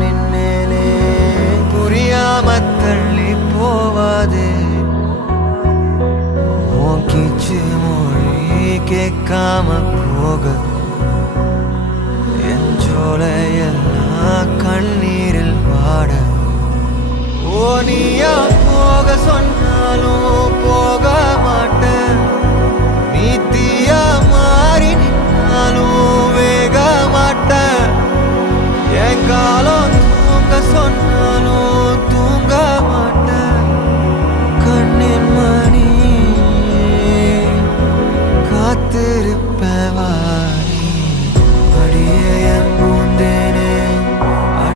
நின்னேனே புரியாம தள்ளி போவாதே உன் கீச்சு மொழி கேட்காம போக என் ஜோலையெல்லாம் கண்ணீரில் வாட ஓ நீயா போக சொன்னாலும் போக மாட்டேன் நீ தீயா மாறி நின்னாலும் வேக மாட்டேன் என் காலம் தூங்க சொன்னாலும் தூங்க மாட்டேன் கண்ணின் மணி காத்திருப்பேன்